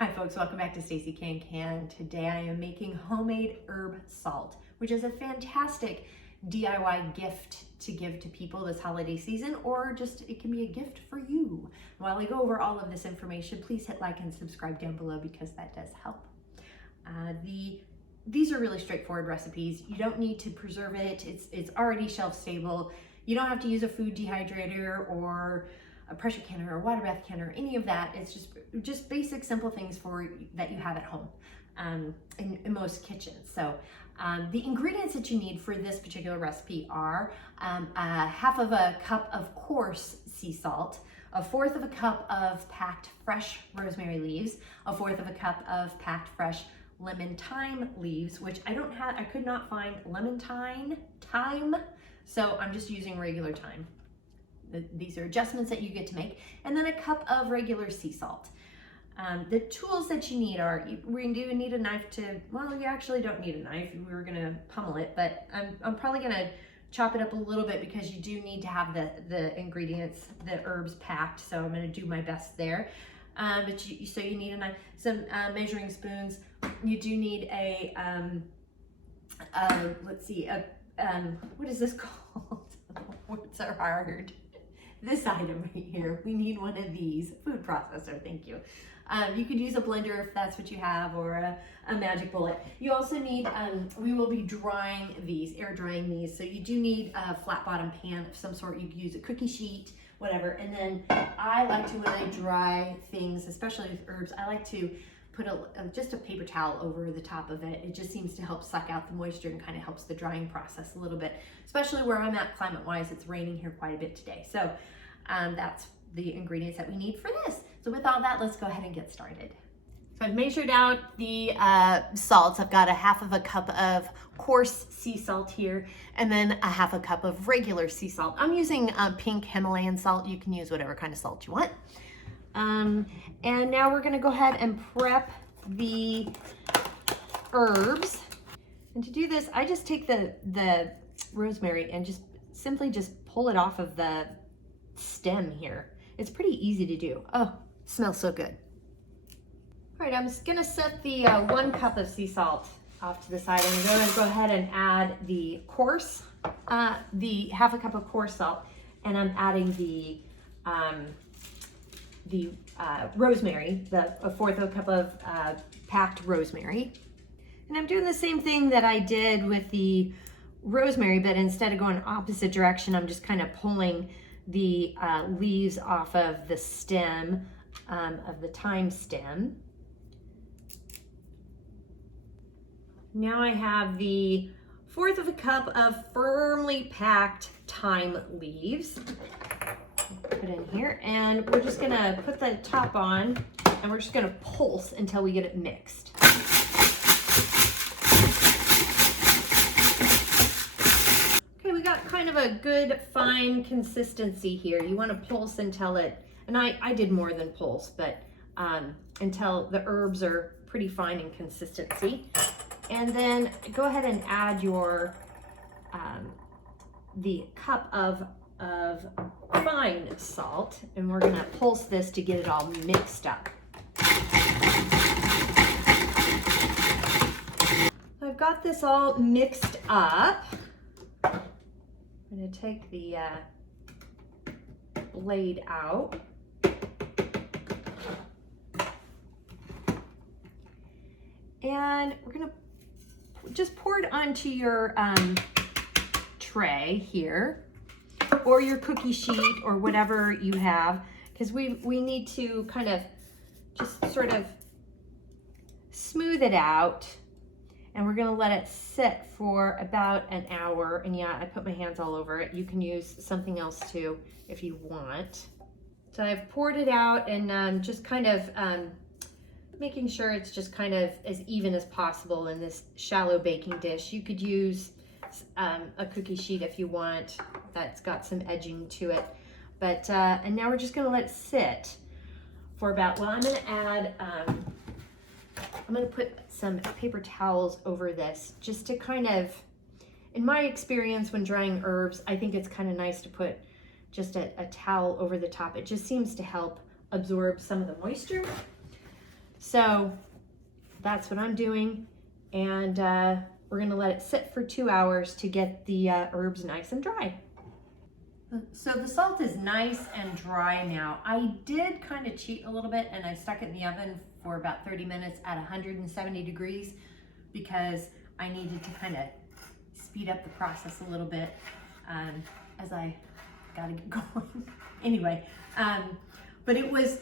Hi folks, welcome back to Stacey Can. Today I am making homemade herb salt, which is a fantastic DIY gift to give to people this holiday season, or just it can be a gift for you. While I go over all of this information, please hit like and subscribe down below because that does help. These are really straightforward recipes. You don't need to preserve it. It's already shelf stable. You don't have to use a food dehydrator or a pressure canner or a water bath canner, any of that. It's just basic, simple things that you have at home in most kitchens. So the ingredients that you need for this particular recipe are a half of a cup of coarse sea salt, a fourth of a cup of packed fresh rosemary leaves, a fourth of a cup of packed fresh lemon thyme leaves, which I could not find lemon thyme, so I'm just using regular thyme. These are adjustments that you get to make. And then a cup of regular sea salt. The tools that you need are, we do need a knife well, you actually don't need a knife. We were gonna pummel it, but I'm probably gonna chop it up a little bit because you do need to have the ingredients, the herbs packed, so I'm gonna do my best there. So you need a knife, some measuring spoons. You do need what is this called? Words are hard. This item right here, we need one of these. Food processor, thank you. You could use a blender if that's what you have, or a magic bullet. You also need, we will be drying these, air drying these, so you do need a flat bottom pan of some sort. You could use a cookie sheet, whatever. And then I like to, when I dry things, especially with herbs, I like to put just a paper towel over the top of it. It just seems to help suck out the moisture and kind of helps the drying process a little bit, especially where I'm at climate-wise. It's raining here quite a bit today. So that's the ingredients that we need for this. So with all that, let's go ahead and get started. So I've measured out the salts. I've got a half of a cup of coarse sea salt here, and then a half a cup of regular sea salt. I'm using pink Himalayan salt. You can use whatever kind of salt you want. And now we're gonna go ahead and prep the herbs. And to do this, I just take the rosemary and simply pull it off of the stem here. It's pretty easy to do. Oh, smells so good. All right, I'm just gonna set the 1 cup of sea salt off to the side. I'm gonna go ahead and add the coarse, the half a cup of coarse salt, and I'm adding the rosemary, a fourth of a cup of packed rosemary. And I'm doing the same thing that I did with the rosemary, but instead of going opposite direction, I'm just kind of pulling the leaves off of the stem, of the thyme stem. Now I have the fourth of a cup of firmly packed thyme leaves. Put in here, and we're just gonna put the top on, and we're just gonna pulse until we get it mixed. Okay, we got kind of a good fine consistency here. You want to pulse until and I did more than pulse, but until the herbs are pretty fine in consistency. And then go ahead and add your the cup of fine salt, and we're gonna pulse this to get it all mixed up. I've got this all mixed up. I'm gonna take the blade out. And we're gonna just pour it onto your tray here, or your cookie sheet, or whatever you have, because we need to kind of just sort of smooth it out, and we're gonna let it sit for about an hour. And yeah, I put my hands all over it. You can use something else too if you want. So I've poured it out, and just kind of making sure it's just kind of as even as possible in this shallow baking dish. You could use a cookie sheet if you want, that's got some edging to it. But and now we're just gonna let it sit for about, well, I'm gonna add, I'm gonna put some paper towels over this just to kind of, in my experience when drying herbs, I think it's kind of nice to put just a towel over the top. It just seems to help absorb some of the moisture. So that's what I'm doing. And we're gonna let it sit for 2 hours to get the herbs nice and dry. So the salt is nice and dry now. I did kind of cheat a little bit and I stuck it in the oven for about 30 minutes at 170 degrees because I needed to kind of speed up the process a little bit as I gotta get going. Anyway, but it was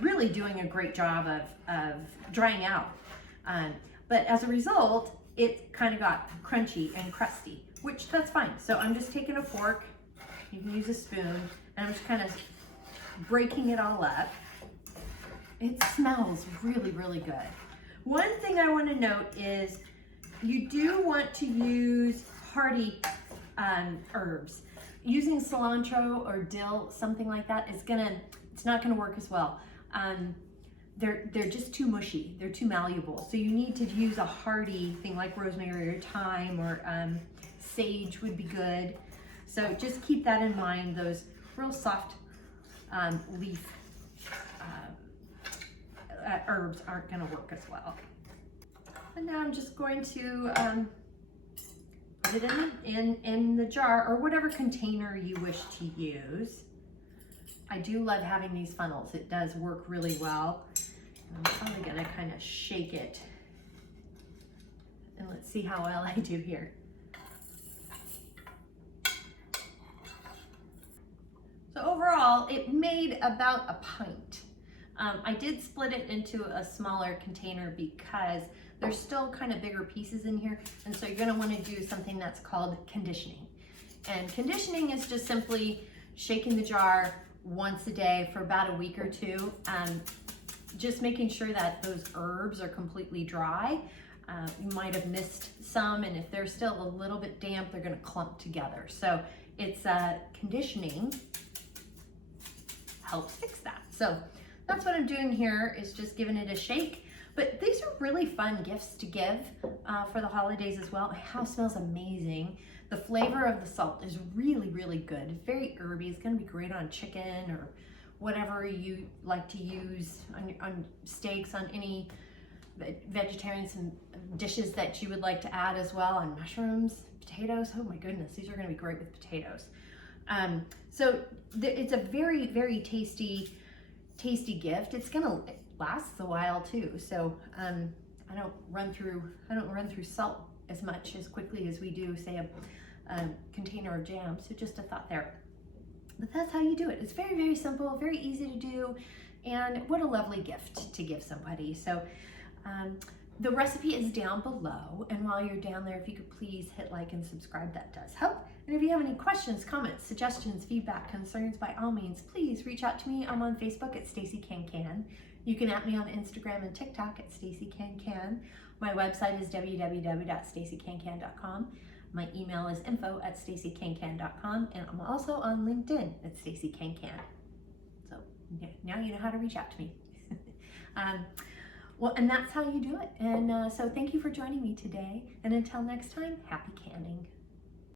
really doing a great job of drying out. But as a result, it kind of got crunchy and crusty, which that's fine. So I'm just taking a fork, you can use a spoon, and I'm just kind of breaking it all up. It smells really, really good. One thing I want to note is you do want to use hearty herbs. Using cilantro or dill, something like that, it's not gonna work as well. They're just too mushy, they're too malleable. So you need to use a hearty thing like rosemary or thyme or sage would be good. So just keep that in mind. Those real soft leaf herbs aren't gonna work as well. And now I'm just going to put it in the jar or whatever container you wish to use. I do love having these funnels. It does work really well. I'm probably gonna kind of shake it. And let's see how well I do here. So overall, it made about a pint. I did split it into a smaller container because there's still kind of bigger pieces in here. And so you're gonna wanna do something that's called conditioning. And conditioning is just simply shaking the jar once a day for about a week or two. Just making sure that those herbs are completely dry. You might have missed some, and if they're still a little bit damp, they're gonna clump together. So it's conditioning helps fix that. So that's what I'm doing here, is just giving it a shake. But these are really fun gifts to give for the holidays as well. My house smells amazing. The flavor of the salt is really, really good. It's very herby. It's gonna be great on chicken or whatever you like to use on steaks, on any vegetarian dishes that you would like to add as well, on mushrooms, potatoes. Oh my goodness, these are gonna be great with potatoes. So it's a very, very tasty gift. It's gonna last a while too. So I don't run through salt as quickly as we do, say, a container of jam. So just a thought there. But that's how you do it. It's very, very simple, very easy to do, and what a lovely gift to give somebody. So the recipe is down below, and while you're down there, if you could please hit like and subscribe, that does help. And if you have any questions, comments, suggestions, feedback, concerns, by all means, please reach out to me. I'm on Facebook at Stacey Can Can. You can at me on Instagram and TikTok at Stacey Can Can. My website is www.staceycancan.com. My email is info@staceycancan.com, and I'm also on LinkedIn at Stacey Can Can. So now you know how to reach out to me. Well, and that's how you do it. And so thank you for joining me today. And until next time, happy canning.